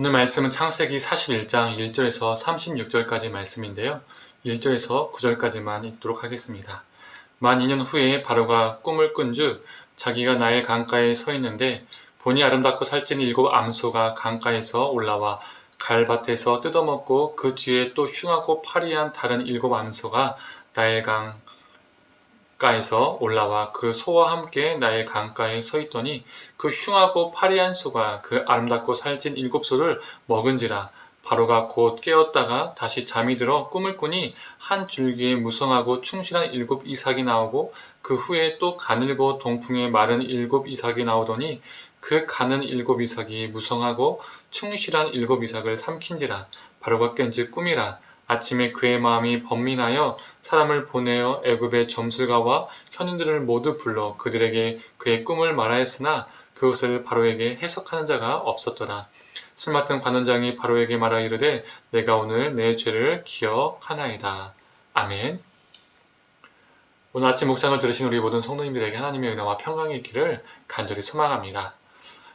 오늘 말씀은 창세기 41장 1절에서 36절까지 말씀인데요. 1절에서 9절까지만 읽도록 하겠습니다. 만 2년 후에 바로가 꿈을 꾼 즉 자기가 나일 강가에 서 있는데 보니 아름답고 살찐 7 암소가 강가에서 올라와 갈밭에서 뜯어먹고 그 뒤에 또 흉하고 파리한 다른 7 암소가 나일 강가에서 올라와 그 소와 함께 나일 강가에 서 있더니 그 흉하고 파리한 소가 그 아름답고 살찐 7 소를 먹은지라. 바로가 곧 깨었다가 다시 잠이 들어 꿈을 꾸니 한 줄기에 무성하고 충실한 7 이삭이 나오고 그 후에 또 가늘고 동풍에 마른 7 이삭이 나오더니 그 가는 7 이삭이 무성하고 충실한 7 이삭을 삼킨지라. 바로가 깬즉 꿈이라. 아침에 그의 마음이 번민하여 사람을 보내어 애굽의 점술가와 현인들을 모두 불러 그들에게 그의 꿈을 말하였으나 그것을 바로에게 해석하는 자가 없었더라. 술 맡은 관원장이 바로에게 말하 이르되 내가 오늘 내 죄를 기억하나이다. 아멘. 오늘 아침 묵상을 들으신 우리 모든 성도님들에게 하나님의 은혜와 평강이 있기를 간절히 소망합니다.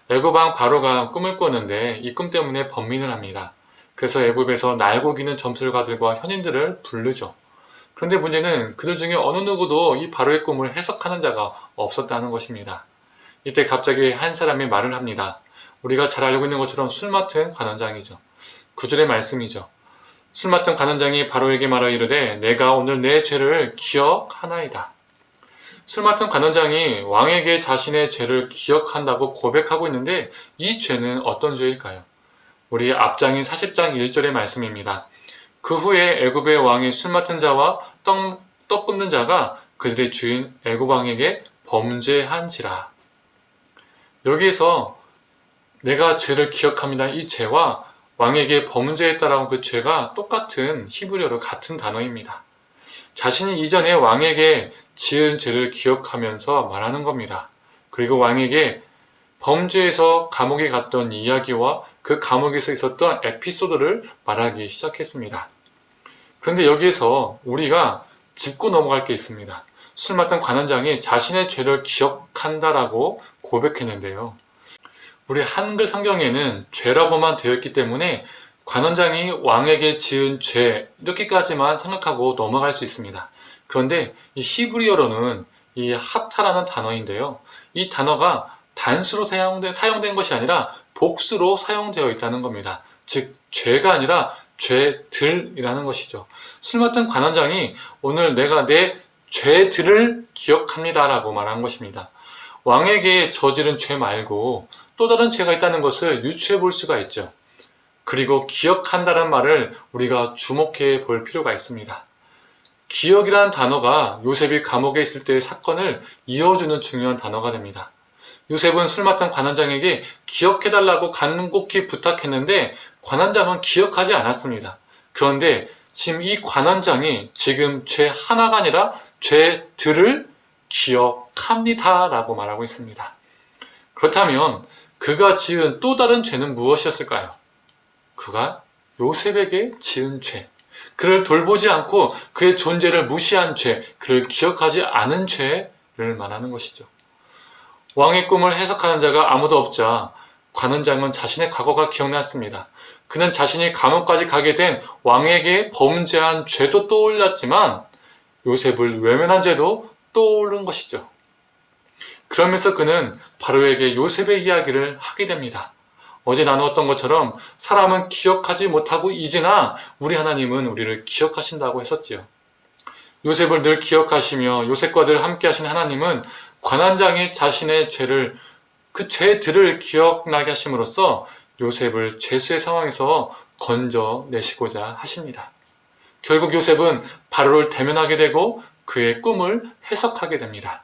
애굽 왕 바로가 꿈을 꿨는데 이 꿈 때문에 번민을 합니다. 그래서 애굽에서 날고 기는 점술가들과 현인들을 부르죠. 그런데 문제는 그들 중에 어느 누구도 이 바로의 꿈을 해석하는 자가 없었다는 것입니다. 이때 갑자기 한 사람이 말을 합니다. 우리가 잘 알고 있는 것처럼 술 맡은 관원장이죠. 9절의 말씀이죠. 술 맡은 관원장이 바로에게 말하 이르되 내가 오늘 내 죄를 기억하나이다. 술 맡은 관원장이 왕에게 자신의 죄를 기억한다고 고백하고 있는데 이 죄는 어떤 죄일까요? 우리 앞장인 40장 1절의 말씀입니다. 그 후에 애굽의 왕이 술 맡은 자와 떡 굽는 자가 그들의 주인 애굽 왕에게 범죄한지라. 여기에서 내가 죄를 기억합니다. 이 죄와 왕에게 범죄했다라는 그 죄가 똑같은 히브리어로 같은 단어입니다. 자신이 이전에 왕에게 지은 죄를 기억하면서 말하는 겁니다. 그리고 왕에게 범죄에서 감옥에 갔던 이야기와 그 감옥에서 있었던 에피소드를 말하기 시작했습니다. 그런데 여기에서 우리가 짚고 넘어갈 게 있습니다. 술 맡은 관원장이 자신의 죄를 기억한다라고 고백했는데요. 우리 한글 성경에는 죄라고만 되어 있기 때문에 관원장이 왕에게 지은 죄 이렇게까지만 생각하고 넘어갈 수 있습니다. 그런데 이 히브리어로는 이 하타라는 단어인데요. 이 단어가 단수로 사용된 것이 아니라 복수로 사용되어 있다는 겁니다. 즉 죄가 아니라 죄들이라는 것이죠. 술 맡은 관원장이 오늘 내가 내 죄들을 기억합니다 라고 말한 것입니다. 왕에게 저지른 죄 말고 또 다른 죄가 있다는 것을 유추해 볼 수가 있죠. 그리고 기억한다는 말을 우리가 주목해 볼 필요가 있습니다. 기억이라는 단어가 요셉이 감옥에 있을 때의 사건을 이어주는 중요한 단어가 됩니다. 요셉은 술 맡은 관원장에게 기억해달라고 간곡히 부탁했는데 관원장은 기억하지 않았습니다. 그런데 지금 이 관원장이 지금 죄 하나가 아니라 죄들을 기억합니다 라고 말하고 있습니다. 그렇다면 그가 지은 또 다른 죄는 무엇이었을까요? 그가 요셉에게 지은 죄, 그를 돌보지 않고 그의 존재를 무시한 죄, 그를 기억하지 않은 죄를 말하는 것이죠. 왕의 꿈을 해석하는 자가 아무도 없자 관원장은 자신의 과거가 기억났습니다. 그는 자신이 감옥까지 가게 된 왕에게 범죄한 죄도 떠올렸지만 요셉을 외면한 죄도 떠오른 것이죠. 그러면서 그는 바로에게 요셉의 이야기를 하게 됩니다. 어제 나누었던 것처럼 사람은 기억하지 못하고 잊으나 우리 하나님은 우리를 기억하신다고 했었지요. 요셉을 늘 기억하시며 요셉과 늘 함께 하신 하나님은 관원장이 자신의 죄를, 그 죄들을 기억나게 하심으로써 요셉을 죄수의 상황에서 건져내시고자 하십니다. 결국 요셉은 바로를 대면하게 되고 그의 꿈을 해석하게 됩니다.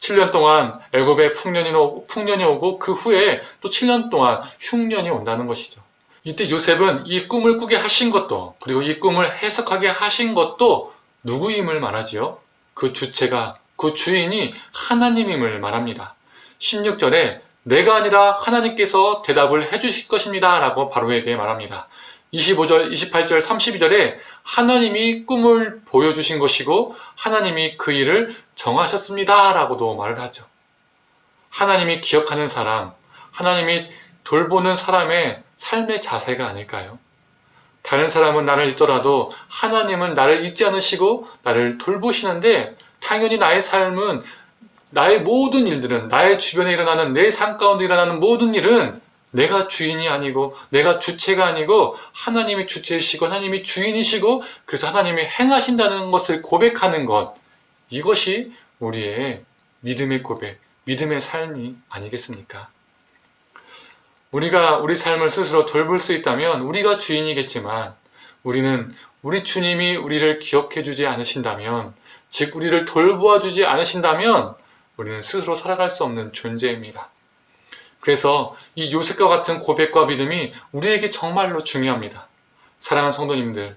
7년 동안 애굽에 풍년이 오고 그 후에 또 7년 동안 흉년이 온다는 것이죠. 이때 요셉은 이 꿈을 꾸게 하신 것도 그리고 이 꿈을 해석하게 하신 것도 누구임을 말하지요? 그 주체가, 그 주인이 하나님임을 말합니다. 16절에 내가 아니라 하나님께서 대답을 해주실 것입니다 라고 바로에게 말합니다. 25절, 28절, 32절에 하나님이 꿈을 보여주신 것이고 하나님이 그 일을 정하셨습니다 라고도 말을 하죠. 하나님이 기억하는 사람, 하나님이 돌보는 사람의 삶의 자세가 아닐까요? 다른 사람은 나를 잊더라도 하나님은 나를 잊지 않으시고 나를 돌보시는데, 당연히 나의 삶은, 나의 모든 일들은, 나의 주변에 일어나는, 내 삶 가운데 일어나는 모든 일은 내가 주인이 아니고, 내가 주체가 아니고 하나님이 주체이시고 하나님이 주인이시고, 그래서 하나님이 행하신다는 것을 고백하는 것, 이것이 우리의 믿음의 고백, 믿음의 삶이 아니겠습니까? 우리가 우리 삶을 스스로 돌볼 수 있다면 우리가 주인이겠지만, 우리는 우리 주님이 우리를 기억해 주지 않으신다면, 즉 우리를 돌보아 주지 않으신다면 우리는 스스로 살아갈 수 없는 존재입니다. 그래서 이 요셉과 같은 고백과 믿음이 우리에게 정말로 중요합니다. 사랑하는 성도님들,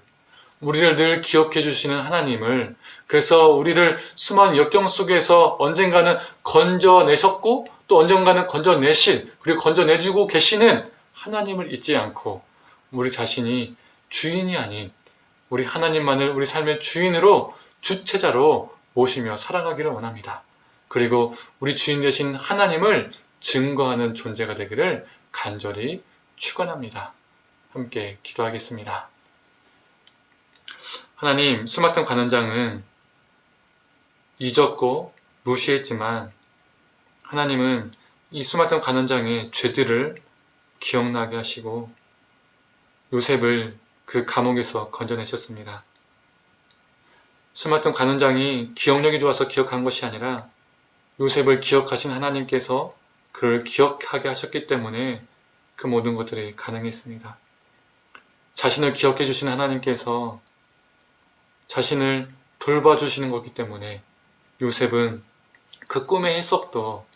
우리를 늘 기억해 주시는 하나님을, 그래서 우리를 수많은 역경 속에서 언젠가는 건져내셨고 또 언젠가는 건져내실, 그리고 건져내주고 계시는 하나님을 잊지 않고 우리 자신이 주인이 아닌 우리 하나님만을 우리 삶의 주인으로, 주체자로 모시며 살아가기를 원합니다. 그리고 우리 주인 되신 하나님을 증거하는 존재가 되기를 간절히 축원합니다. 함께 기도하겠습니다. 하나님, 수마땅 관원장은 잊었고 무시했지만 하나님은 이 수마땅 관원장의 죄들을 기억나게 하시고 요셉을 그 감옥에서 건져내셨습니다. 수마땅 관원장이 기억력이 좋아서 기억한 것이 아니라 요셉을 기억하신 하나님께서 그를 기억하게 하셨기 때문에 그 모든 것들이 가능했습니다. 자신을 기억해 주신 하나님께서 자신을 돌봐주시는 것이기 때문에 요셉은 그 꿈의 해석도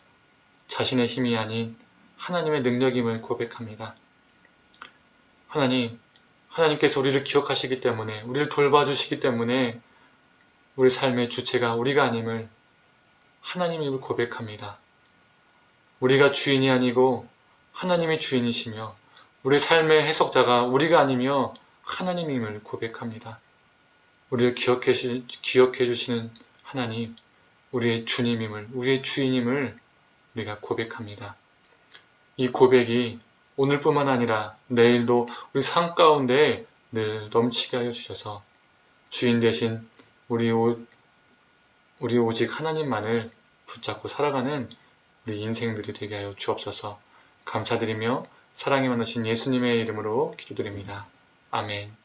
자신의 힘이 아닌 하나님의 능력임을 고백합니다. 하나님께서 우리를 기억하시기 때문에, 우리를 돌봐주시기 때문에 우리 삶의 주체가 우리가 아님을 하나님임을 고백합니다. 우리가 주인이 아니고 하나님이 주인이시며 우리 삶의 해석자가 우리가 아니며 하나님임을 고백합니다. 우리를 기억해 주시는 하나님, 우리의 주님임을, 우리의 주인임을 우리가 고백합니다. 이 고백이 오늘뿐만 아니라 내일도 우리 삶 가운데 늘 넘치게 하여 주셔서 주인 되신 우리 오직 하나님만을 붙잡고 살아가는 우리 인생들이 되게 하여 주옵소서. 감사드리며 사랑이 많으신 예수님의 이름으로 기도드립니다. 아멘.